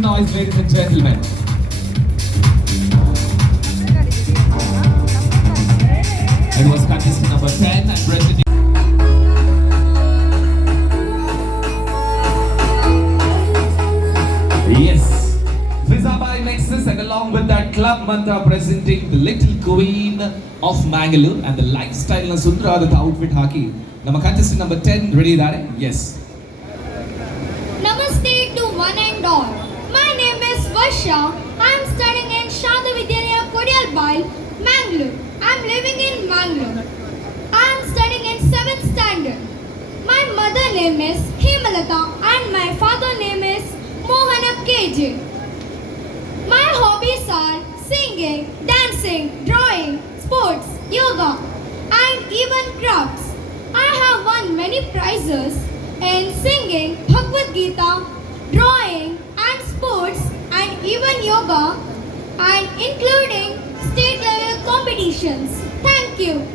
some noise, ladies and gentlemen. It was contestant number 10 and presenting. Yes. Fizabai next is, and along with that club mantra presenting the little queen of Mangalore and the lifestyle na sundra the outfit haki. Nama contestant number 10 ready dare? Yes. Namaste to one and all. My name is Varsha. I am studying in Vidya Varsha Nature, Mangalore. I am living in Mangalore. I am studying in 7th standard. My mother name is Hemalata and my father name is Mohana KJ. My hobbies are singing, dancing, drawing, sports, yoga and even crafts. I have won many prizes in singing, Bhagavad Gita, drawing and sports and even yoga and including state level competitions. Thank you.